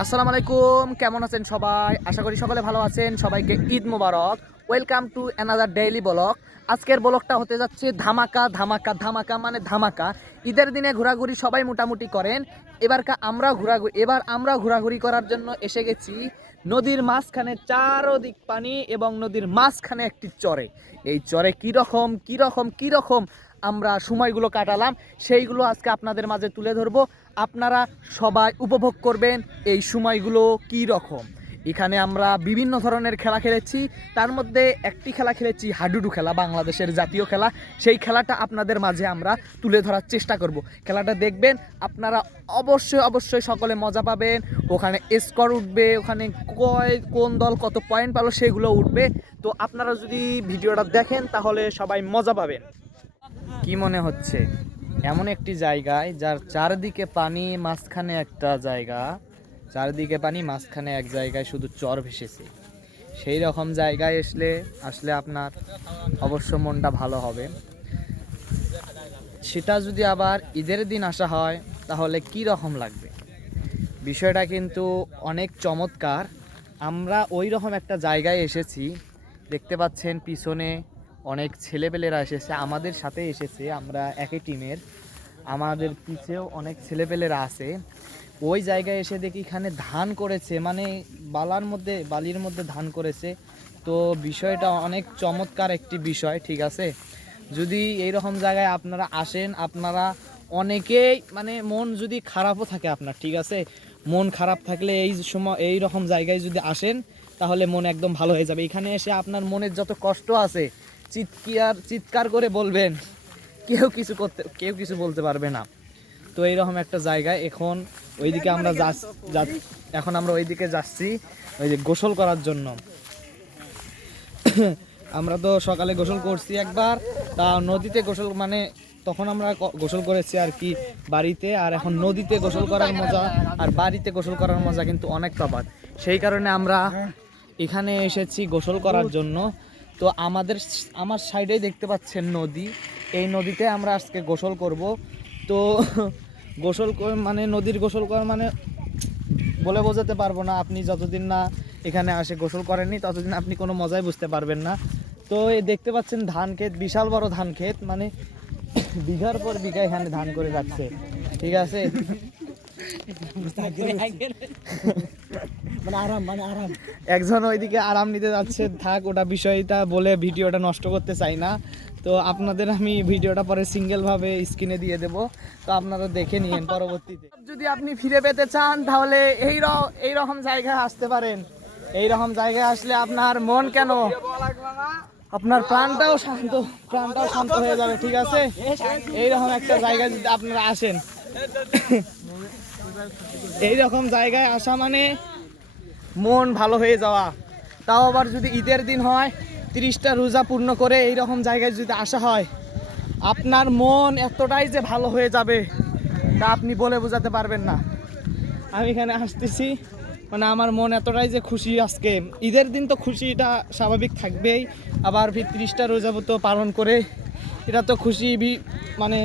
আসসালামু আলাইকুম, কেমন আছেন সবাই? আশা করি সকলে ভালো আছেন। সবাইকে ঈদ মোবারক। Welcome to another daily blog. আজকের ব্লগটা হতে যাচ্ছে ধামাকা ধামাকা ধামাকা মানে ধামাকা। ঈদের দিনে ঘোরাঘুরি সবাই মোটামুটি করেন। এবার আমরা ঘোরাঘুরি করার জন্য এসে গেছি নদীর মাঝখানে, চারদিক পানি এবং নদীর মাঝখানে একটি চরে। এই চরে কীরকম কীরকম কীরকম আমরা সময়গুলো কাটালাম সেইগুলো আজকে আপনাদের মাঝে তুলে ধরবো। আপনারা সবাই উপভোগ করবেন এই সময়গুলো কী রকম। এখানে আমরা বিভিন্ন ধরনের খেলা খেলেছি, তার মধ্যে একটি খেলা খেলেছি হাডুডু খেলা, বাংলাদেশের জাতীয় খেলা। সেই খেলাটা আপনাদের মাঝে আমরা তুলে ধরার চেষ্টা করব। খেলাটা দেখবেন আপনারা, অবশ্যই অবশ্যই সকলে মজা পাবেন। ওখানে স্কোর উঠবে, ওখানে কোন দল কত পয়েন্ট পেল সেগুলো উঠবে। তো আপনারা যদি ভিডিওটা দেখেন তাহলে সবাই মজা পাবেন। কি মনে হচ্ছে এমন একটি জায়গায় যার চারদিকে পানি, মাঝখানে একটা জায়গা, চারদিকে পানি মাঝখানে এক জায়গায় শুধু চর ভেসেছে, সেই রকম জায়গায় আসলে আপনার অবশ্য মনটা ভালো হবে। সেটা যদি আবার ঈদের দিন আসা হয় তাহলে কি রকম লাগবে। বিষয়টা কিন্তু অনেক চমৎকার। আমরা ওই রকম একটা জায়গায় এসেছি, দেখতে পাচ্ছেন পিছনে অনেক ছেলেপেলেরা এসেছে, আমাদের সাথে এসেছে, আমরা একই টিমের। আমাদের পিছেও অনেক ছেলেপেলেরা আছে। ওই জায়গায় এসে দেখি এখানে ধান করেছে, মানে বালির মধ্যে ধান করেছে। তো বিষয়টা অনেক চমৎকার একটি বিষয়, ঠিক আছে। যদি এই রকম জায়গায় আপনারা আসেন, আপনারা অনেকেই মানে মন যদি খারাপও থাকে আপনার, ঠিক আছে, মন খারাপ থাকলে এই সময় এই রকম জায়গায় যদি আসেন তাহলে মন একদম ভালো হয়ে যাবে। এখানে এসে আপনার মনের যত কষ্ট আছে চিৎকার করে বলবেন, কেউ কিছু বলতে পারবে না। তো এইরকম একটা জায়গায় এখন আমরা ওইদিকে যাচ্ছি ওই যে গোসল করার জন্য। আমরা তো সকালে গোসল করছি একবার, তা নদীতে গোসল মানে তখন আমরা গোসল করেছি আর কি বাড়িতে, আর এখন নদীতে গোসল করার মজা আর বাড়িতে গোসল করার মজা কিন্তু অনেক তফাৎ। সেই কারণে আমরা এখানে এসেছি গোসল করার জন্য। তো আমার সাইডেই দেখতে পাচ্ছেন নদী, এই নদীতে আমরা আজকে গোসল করব। তো নদীর গোসল করা মানে বলে বোঝাতে পারবো না। আপনি যতদিন না এখানে আসে গোসল করেননি ততদিন আপনি কোনো মজাই বুঝতে পারবেন না। তো এই দেখতে পাচ্ছেন ধান ক্ষেত, বিশাল বড় ধান ক্ষেত, মানে বিঘার পর বিঘা এখানে ধান করে যাচ্ছে, ঠিক আছে। একজন ওইদিকে আরাম নিতে যাচ্ছে, থাক ওটা বিষয়টা বলে ভিডিওটা নষ্ট করতে চাই না। তো আপনাদের আমি ভিডিওটা পরে সিঙ্গেলভাবে স্ক্রিনে দিয়ে দেব, তো আপনারা দেখে নিন পরবর্তীতে। যদি আপনি ফিরে পেতে চান তাহলে এই রকম জায়গায় আসতে পারেন। এই রকম জায়গায় আসলে আপনার মন কেন, আপনার প্রাণটাও শান্ত হয়ে যাবে, ঠিক আছে। এইরকম একটা জায়গায় যদি আপনারা আসেন, এইরকম জায়গায় আসা মানে মন ভালো হয়ে যাওয়া। তাও আবার যদি ঈদের দিন হয়, 30টা রোজা পূর্ণ করে এইরকম জায়গায় যদি আসা হয়, আপনার মন এতটাই যে ভালো হয়ে যাবে তা আপনি বলে বোঝাতে পারবেন না। আমি এখানে আসতেছি মানে আমার মন এতটাই যে খুশি। আজকে ঈদের দিন তো খুশিটা স্বাভাবিক থাকবেই, আবার 30টা রোজা তো পালন করে এটা তো খুশি, মানে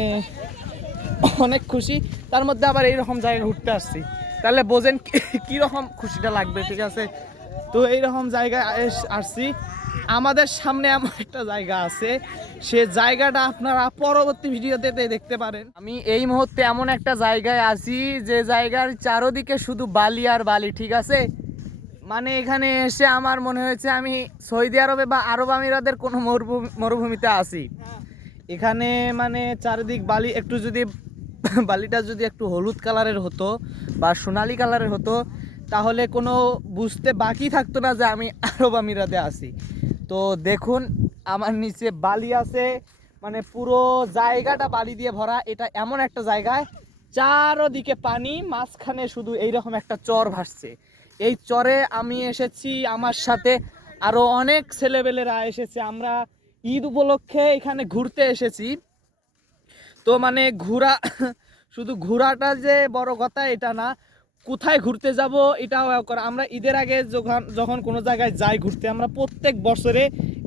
অনেক খুশি। তার মধ্যে আবার এইরকম জায়গায় ঘুরতে আসছি, তাহলে বোঝেন কীরকম খুশিটা লাগবে, ঠিক আছে। তো এইরকম জায়গায় আসছি, আমাদের সামনে এমন একটা জায়গা আছে, সে জায়গাটা আপনারা পরবর্তী ভিডিওতে দেখতে পারেন। আমি এই মুহূর্তে এমন একটা জায়গায় আছি যে জায়গার চারদিকে শুধু বালি আর বালি, ঠিক আছে। মানে এখানে এসে আমার মনে হয়েছে আমি সৌদি আরবে বা আরব আমিরাতের কোনো মরুভূমিতে আছি। এখানে মানে চারিদিক বালি, একটু যদি বালিটা যদি একটু হলুদ কালারের হতো বা সোনালি কালারের হতো তাহলে কোনো বুঝতে বাকি থাকতো না যে আমি আরব আমিরাতে আছি। তো দেখুন আমার নিচে বালি আছে, মানে পুরো জায়গাটা বালি দিয়ে ভরা। এটা এমন একটা জায়গায় চারদিকে পানি, মাঝখানে শুধু এইরকম একটা চর ভাসছে। এই চরে আমি এসেছি, আমার সাথে আরো অনেক ছেলেবেলেরা এসেছে। আমরা ঈদ উপলক্ষে এখানে ঘুরতে এসেছি। তো মানে শুধু ঘোরাটা যে বড় কথা এটা না, কোথায় ঘুরতে যাব এটাও করে। আমরা ঈদের আগে যখন কোনো জায়গায় যাই ঘুরতে, আমরা প্রত্যেক বছরে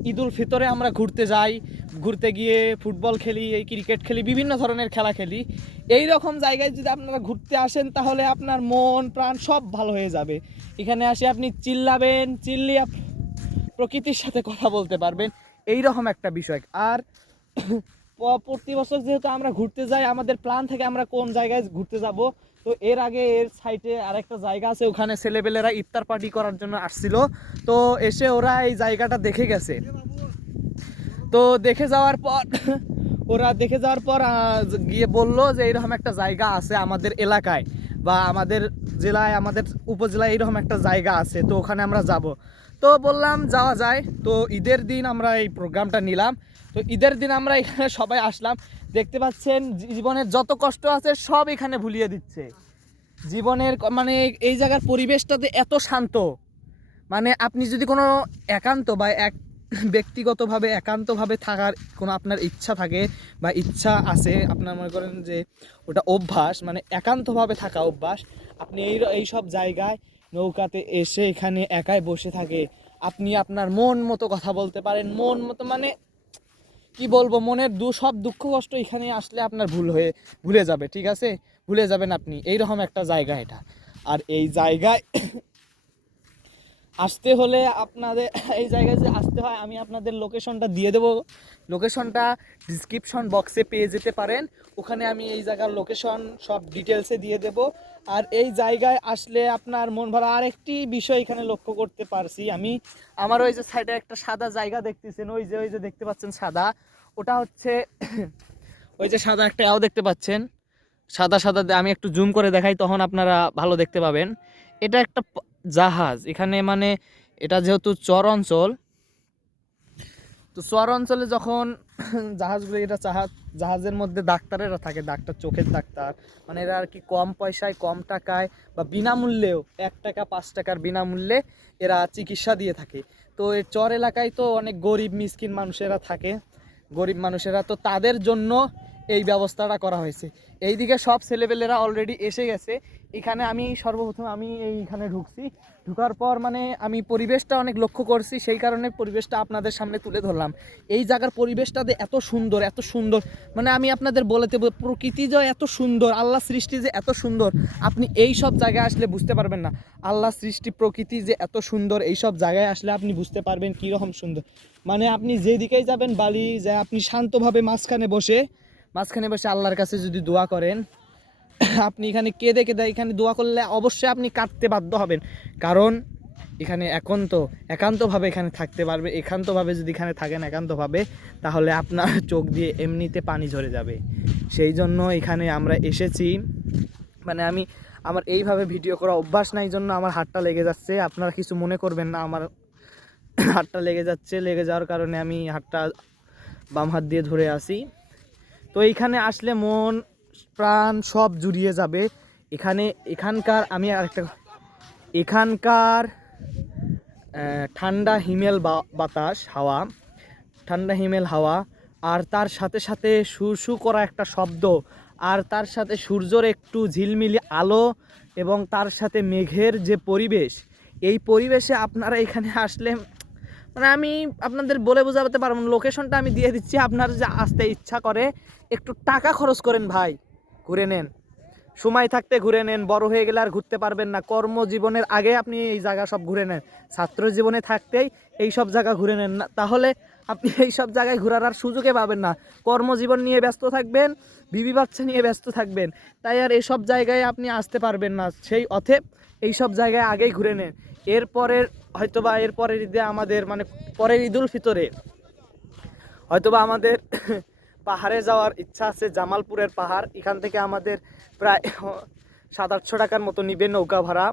ঈদুল ফিতরে আমরা ঘুরতে যাই, ঘুরতে গিয়ে ফুটবল খেলি, এই ক্রিকেট খেলি, বিভিন্ন ধরনের খেলা খেলি। এই রকম জায়গায় যদি আপনারা ঘুরতে আসেন তাহলে আপনার মন প্রাণ সব ভালো হয়ে যাবে। এখানে আসে আপনি চিল্লাবেন, চিল্লিয়ে প্রকৃতির সাথে কথা বলতে পারবেন, এই রকম একটা বিষয়। আর প্রতি বছর যেহেতু আমরা ঘুরতে যাই, আমাদের প্ল্যান থেকে আমরা কোন জায়গায় ঘুরতে যাব। তো এর আগে এর সাইডে আরেকটা জায়গা আছে, ওখানে ছেলেপেলেরা ইফতার পার্টি করার জন্য আসছিল। তো এসে ওরা এই জায়গাটা দেখে গেছে। তো দেখে যাওয়ার পর ওরা দেখে যাওয়ার পর গিয়ে বললো যে এইরকম একটা জায়গা আছে আমাদের এলাকায় বা আমাদের জেলায়, আমাদের উপজেলায় এইরকম একটা জায়গা আছে, তো ওখানে আমরা যাব। তো বললাম যাওয়া যায়। তো ঈদের দিন আমরা এই প্রোগ্রামটা নিলাম। তো ঈদের দিন আমরা এখানে সবাই আসলাম। দেখতে পাচ্ছেন জীবনের যত কষ্ট আছে সব এখানে ভুলিয়ে দিচ্ছে। জীবনের মানে এই জায়গার পরিবেশটাতে এত শান্ত, মানে আপনি যদি কোনো একান্ত বা ব্যক্তিগতভাবে একান্তভাবে থাকার কোনো আপনার ইচ্ছা থাকে বা ইচ্ছা আছে, আপনার মনে করেন যে ওটা অভ্যাস, মানে একান্তভাবে থাকা অভ্যাস, আপনি এই সব জায়গায় নৌকাতে এসে এখানে একাই বসে থাকে আপনি আপনার মন মতো কথা বলতে পারেন। মন মতো মানে কি বলবো, মনের সব দুঃখ কষ্ট এখানে আসলে আপনার ভুলে যাবে, ঠিক আছে, ভুলে যাবেন আপনি। এইরকম একটা জায়গা এটা। আর এই জায়গায় আসতে হলে আপনাদের, এই জায়গায় যে আসতে হয় আমি আপনাদের লোকেশনটা দিয়ে দেবো। লোকেশনটা ডিসক্রিপশন বক্সে পেয়ে যেতে পারেন, ওখানে আমি এই জায়গার লোকেশন সব ডিটেলসে দিয়ে দেব। আর এই জায়গায় আসলে আপনার মন ভরা আরেকটি বিষয় এখানে লক্ষ্য করতে পারছি আমি, আমার ওই যে সাইডে একটা সাদা জায়গা দেখতেছেন, ওই যে দেখতে পাচ্ছেন সাদা, ওটা হচ্ছে ওই যে সাদা একটা দেখতে পাচ্ছেন, সাদা সাদা, আমি একটু জুম করে দেখাই তখন আপনারা ভালো দেখতে পাবেন। এটা একটা জাহাজ এখানে, মানে এটা যেহেতু চর অঞ্চল, তো চর অঞ্চলে যখন জাহাজগুলো, এটা জাহাজের মধ্যে ডাক্তারেরা থাকে, ডাক্তার, চোখের ডাক্তার, মানে এরা আর কি কম পয়সায় কম টাকায় বা বিনামূল্যেও 1 টাকা 5 টাকার বিনামূল্যে এরা চিকিৎসা দিয়ে থাকে। তো এই চর এলাকায় তো অনেক গরিব মিসকিন মানুষেরা থাকে, গরিব মানুষেরা, তো তাদের জন্য এই ব্যবস্থাটা করা হয়েছে। এইদিকে সব ছেলেপেলেরা অলরেডি এসে গেছে। এখানে আমি সর্বপ্রথম এইখানে ঢুকছি, ঢুকার পর মানে আমি পরিবেশটা অনেক লক্ষ্য করছি, সেই কারণে পরিবেশটা আপনাদের সামনে তুলে ধরলাম। এই জায়গার পরিবেশটা এত সুন্দর, এত সুন্দর, মানে আমি আপনাদের বলতে, প্রকৃতি যে এত সুন্দর, আল্লাহ সৃষ্টি যে এত সুন্দর, আপনি এই সব জায়গায় আসলে বুঝতে পারবেন না। আল্লাহ সৃষ্টি প্রকৃতি যে এত সুন্দর, এই সব জায়গায় আসলে আপনি বুঝতে পারবেন কীরকম সুন্দর। মানে আপনি যেদিকেই যাবেন বালি যায়, আপনি শান্তভাবে মাঝখানে বসে আল্লাহর কাছে যদি দোয়া করেন, আপনি এখানে কেঁদে এখানে দোয়া করলে অবশ্যই আপনি কাঁদতে বাধ্য হবেন, কারণ এখানে একান্তভাবে এখানে থাকতে পারবে। একান্তভাবে যদি এখানে থাকেন একান্তভাবে, তাহলে আপনার চোখ দিয়ে এমনিতে পানি ঝরে যাবে। সেই জন্য এখানে আমরা এসেছি। মানে আমার এইভাবে ভিডিও করা অভ্যাস নাই, জন্য আমার হাতটা লেগে যাচ্ছে, আপনারা কিছু মনে করবেন না। আমার হাতটা লেগে যাওয়ার কারণে আমি হাতটা বাম হাত দিয়ে ধরে আসি। তো এইখানে আসলে মন প্রাণ সব জুড়িয়ে যাবে। এখানকার ঠান্ডা হিমেল বাতাস, ঠান্ডা হিমেল হাওয়া, আর তার সাথে সাথে সুরসু করা একটা শব্দ, আর তার সাথে সূর্যের একটু ঝিলমিলি আলো, এবং তার সাথে মেঘের যে পরিবেশ, এই পরিবেশে আপনারা এখানে আসলে, মানে আমি আপনাদের বলে বোঝাতে পারবো না। লোকেশনটা আমি দিয়ে দিচ্ছি, আপনার যে আসতে ইচ্ছা করে একটু টাকা খরচ করেন ভাই, ঘুরে নেন, সময় থাকতে ঘুরে নেন। বড় হয়ে গেলে আর ঘুরতে পারবেন না, কর্মজীবনের আগে আপনি এই জায়গা সব ঘুরে নেন। ছাত্র জীবনে থাকতেই এই সব জায়গা ঘুরে নেন না, তাহলে আপনি এই সব জায়গায় ঘোরার আর সুযোগে পাবেন না। কর্মজীবন নিয়ে ব্যস্ত থাকবেন, বিবি বাচ্চা নিয়ে ব্যস্ত থাকবেন, তাই আর এইসব জায়গায় আপনি আসতে পারবেন না। সেই অতএব এইসব জায়গায় আগেই ঘুরে নেন। এরপরের ঈদে আমাদের, মানে পরের ঈদুল ফিতরে হয়তোবা আমাদের পাহাড়ে যাওয়ার ইচ্ছা আছে, জামালপুরের পাহাড়। এখান থেকে আমাদের প্রায় 700-800 টাকার মতো নিবে নৌকা ভাড়া,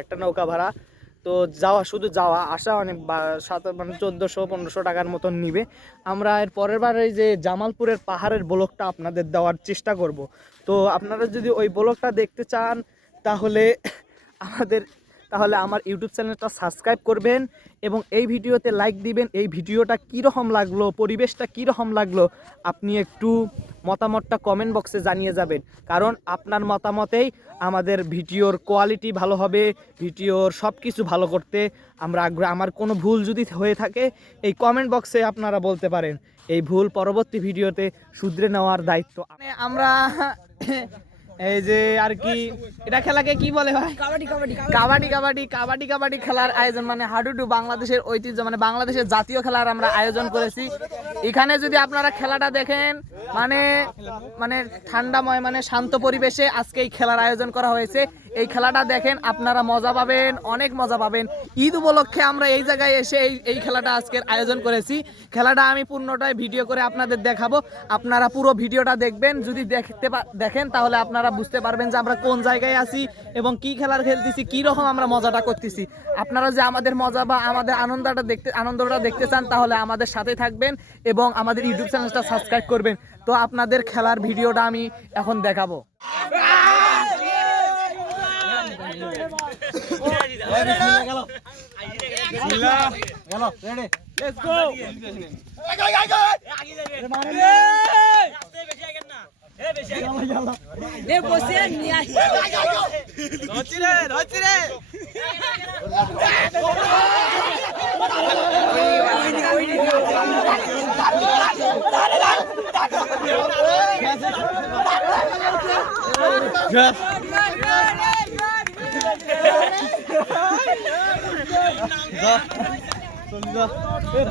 একটা নৌকা ভাড়া। তো শুধু যাওয়া আসা অনেক, মানে 1400-1500 টাকার মতন নিবে। আমরা এর পরের বার এই যে জামালপুরের পাহাড়ের ব্লগটা আপনাদের দেওয়ার চেষ্টা করব। তো আপনারা যদি ওই ব্লগটা দেখতে চান তাহলে আমার ইউটিউব চ্যানেলটা সাবস্ক্রাইব করবেন এবং এই ভিডিওতে লাইক দিবেন। এই ভিডিওটা কীরকম লাগলো, পরিবেশটা কীরকম লাগলো, আপনি একটু মতামতটা কমেন্ট বক্সে জানিয়ে যাবেন, কারণ আপনার মতামতেই আমাদের ভিডিওর কোয়ালিটি ভালো হবে, ভিডিওর সব কিছু ভালো করতে আমরা আগ্রহ। আমার কোনো ভুল যদি হয়ে থাকে এই কমেন্ট বক্সে আপনারা বলতে পারেন, এই ভুল পরবর্তী ভিডিওতে শুধরে নেওয়ার দায়িত্ব আমরা। এই যে আর কি এটা খেলাকে কি বলে ভাই? কাবাডি খেলার আয়োজন, মানে হাডুডু বাংলাদেশের ঐতিহ্য, মানে বাংলাদেশের জাতীয় খেলার আমরা আয়োজন করেছি। এখানে যদি আপনারা খেলাটা দেখেন, মানে মানে ঠান্ডাময়, মানে শান্ত পরিবেশে আজকে এই খেলার আয়োজন করা হয়েছে। এই খেলাটা দেখেন, আপনারা মজা পাবেন, অনেক মজা পাবেন। ঈদ উপলক্ষে আমরা এই জায়গায় এসে এই খেলাটা আজকের আয়োজন করেছি। খেলাটা আমি পূর্ণটাই ভিডিও করে আপনাদের দেখাবো, আপনারা পুরো ভিডিওটা দেখবেন। যদি দেখেন তাহলে আপনারা বুঝতে পারবেন যে আমরা কোন জায়গায় আছি এবং কি খেলার খেলতেছি, কি রকম আমরা মজাটা করতেছি। আপনারা যে আমাদের মজা বা আমাদের আনন্দটা দেখতে চান, তাহলে আমাদের সাথে থাকবেন এবং আমাদের ইউটিউব চ্যানেলটা সাবস্ক্রাইব করবেন। তো আপনাদের খেলার ভিডিওটা আমি এখন দেখাবো।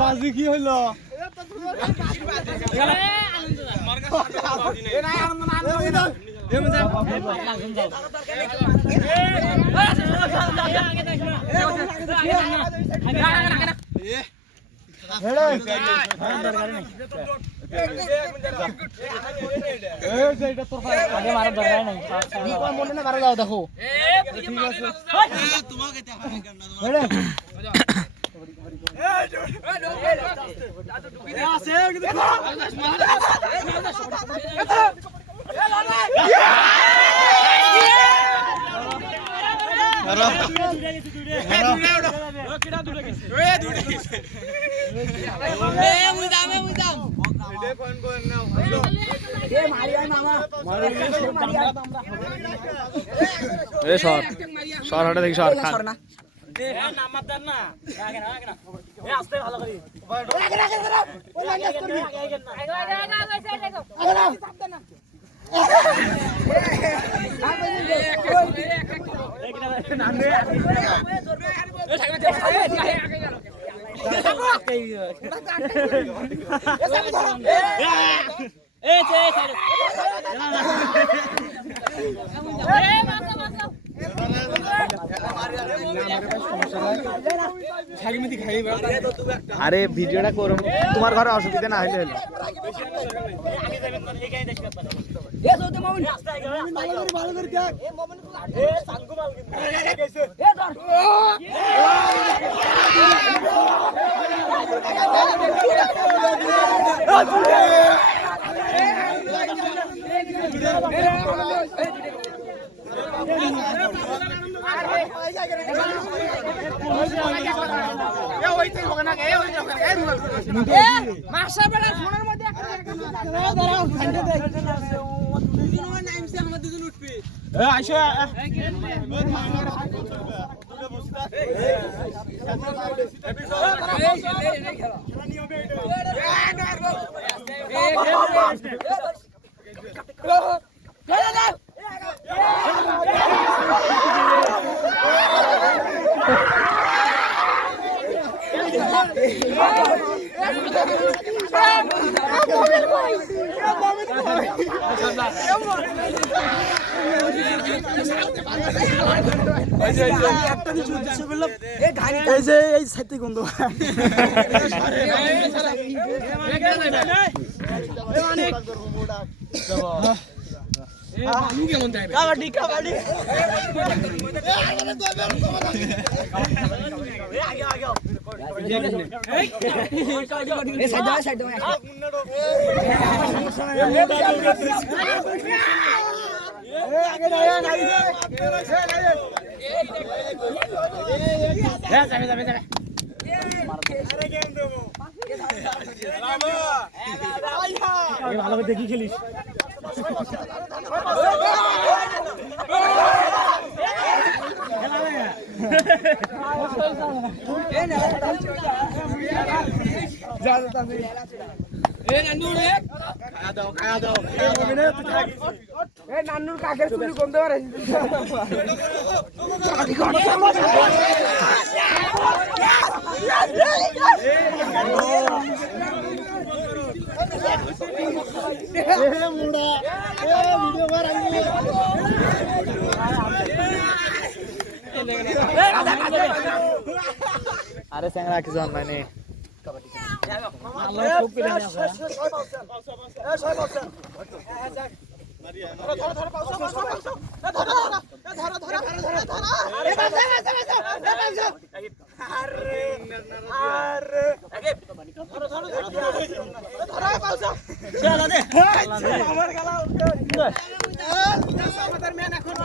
বাজি কি হইল? দেখো সর হাটে দেখি, সর না আরে ভিডিওটা করো, তোমার ঘরে অসুবিধা না হইলে হলো। এই সাইতে গন্ধ কাবাডি কাবাডি ভালো করে দেখি খেলিস। নান্নুর কাকের চুলি গন্ধ পারে আরে স্যাংরা কিছু মানে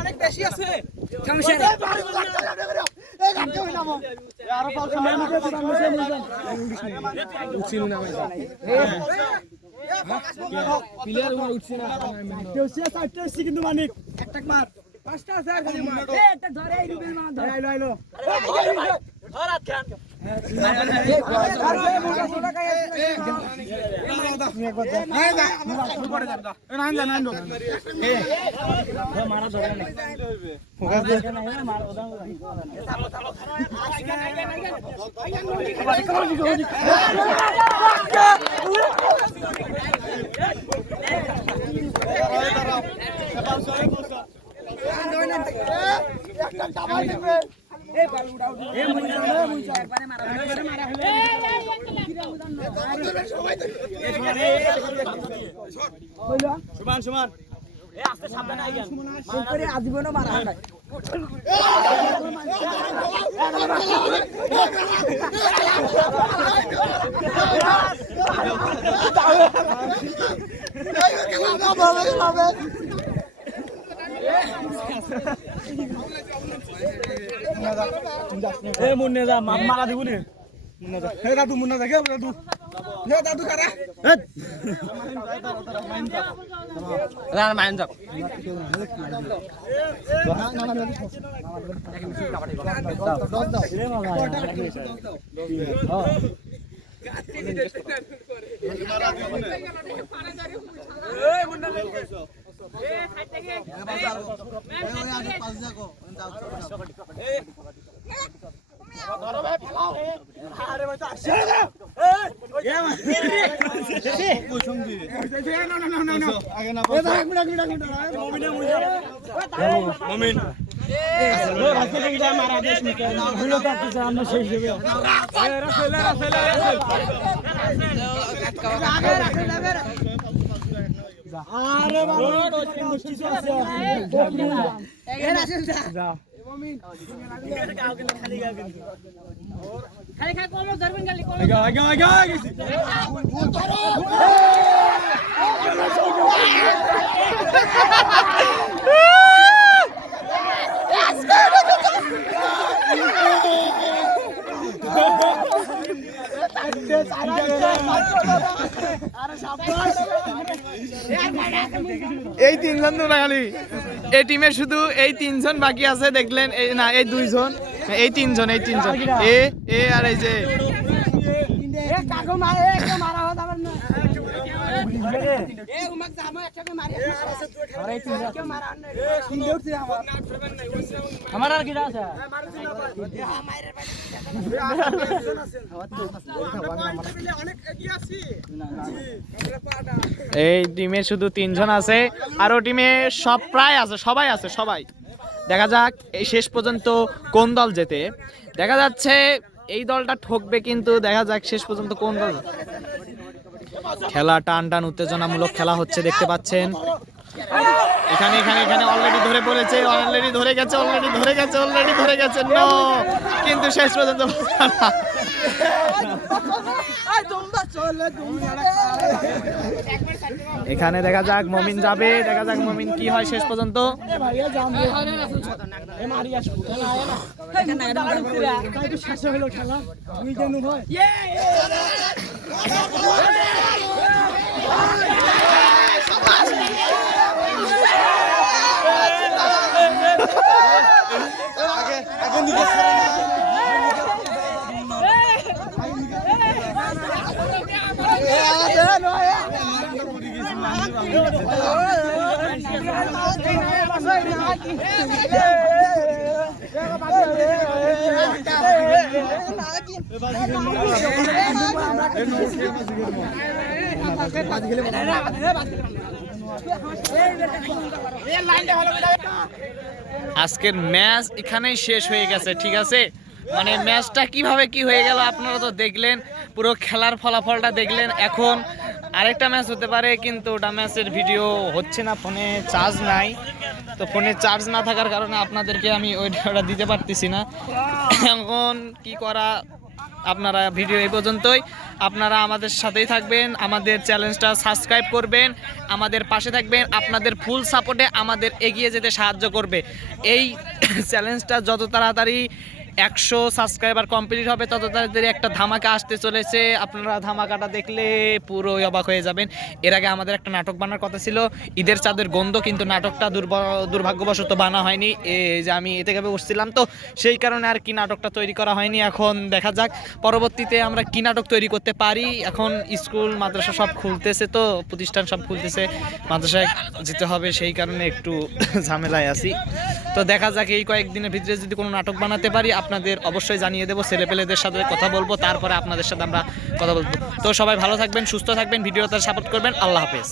অনেক বেশি আছে কিন্তু মানিক একটা মার পাঁচটা আছে আর খালি মার একটা ধরে এই রুবেল মার ধরে আইলো আইলো ধর হাত খান মারা ধরে নাই আজীবনও মারা হয় নাই মুন্নে যা মারা দিব নি মুন্না যা হে দাদু মুন্না যা কে দাদু হে দাদু কারা রান মাইন যাক খালি খাই কম ধরবেন খালি কম আগে আগে আগে গেছি এই তিনজন তো না খালি এই টিমে শুধু এই তিনজন বাকি আছে দেখলেন এই না এই দুইজন এই তিনজন এ এ আর এই যে কাকু মারে একটু মারা হত আবার না এ উমাক জামো একটাকে মারি আরে তিনজন মারা না তিনজন উঠছে আমার আর কিটা আছে এই টিমে শুধু তিনজন আছে আর ও টিমে সব প্রায় আছে সবাই আছে সবাই দেখা যাক এই শেষ পর্যন্ত কোন দল জেতে দেখা যাচ্ছে এই দলটা ঠকবে কিন্তু দেখা যাক শেষ পর্যন্ত কোন দল খেলা টান টান উত্তেজনামূলক খেলা হচ্ছে দেখতে পাচ্ছেন এখানে এখানে এখানে অলরেডি ধরে পড়েছে অলরেডি ধরে গেছে নো কিন্তু শেষ পর্যন্ত এখানে দেখা যাক মমিন যাবে, দেখা যাক মমিন কি হয় শেষ পর্যন্ত। আজকের ম্যাচ এখানেই শেষ হয়ে গেছে, ঠিক আছে। মানে ম্যাচটা কিভাবে কি হয়ে গেল আপনারা তো দেখলেন, পুরো খেলার ফলাফলটা দেখলেন। এখন আরেকটা ম্যাচ হতে পারে, কিন্তু ওটা ম্যাচের ভিডিও হচ্ছে না, ফোনে চার্জ নাই। তো ফোনে চার্জ না থাকার কারণে আপনাদেরকে আমি ওইটা দিতে পারতেছি না। এখন কি করা, আপনারা ভিডিও এই পর্যন্তই। আপনারা আমাদের সাথেই থাকবেন, আমাদের চ্যানেলটা সাবস্ক্রাইব করবেন, আমাদের পাশে থাকবেন। আপনাদের ফুল সাপোর্টে আমাদের এগিয়ে যেতে সাহায্য করবে। এই চ্যালেঞ্জটা যত তাড়াতাড়ি 100 সাবস্ক্রাইবার কমপ্লিট হবে তত তাড়াতাড়ি একটা ধামাকা আসতে চলেছে। আপনারা ধামাকাটা দেখলে পুরো অবাক হয়ে যাবেন। এর আগে আমাদের একটা নাটক বানার কথা ছিল, ঈদের চাঁদের গন্ধ, কিন্তু নাটকটা দুর্ভাগ্যবশত বানা হয়নি। এই যে আমি এতে গেবে বসছিলাম, তো সেই কারণে আর কি নাটকটা তৈরি করা হয়নি। এখন দেখা যাক পরবর্তীতে আমরা কি নাটক তৈরি করতে পারি। এখন স্কুল মাদ্রাসা সব খুলতেছে, তো প্রতিষ্ঠান সব খুলতেছে, মাদ্রাসায় যেতে হবে, সেই কারণে একটু ঝামেলায় আছি। তো দেখা যাক এই কয়েকদিনের ভিতরে যদি কোনো নাটক বানাতে পারি আপনাদের অবশ্যই জানিয়ে দেবো। ছেলেপেলেদের সাথে কথা বলবো, তারপরে আপনাদের সাথে আমরা কথা বলবো। তো সবাই ভালো থাকবেন, সুস্থ থাকবেন, ভিডিওতে সাপোর্ট করবেন। আল্লাহ হাফেজ।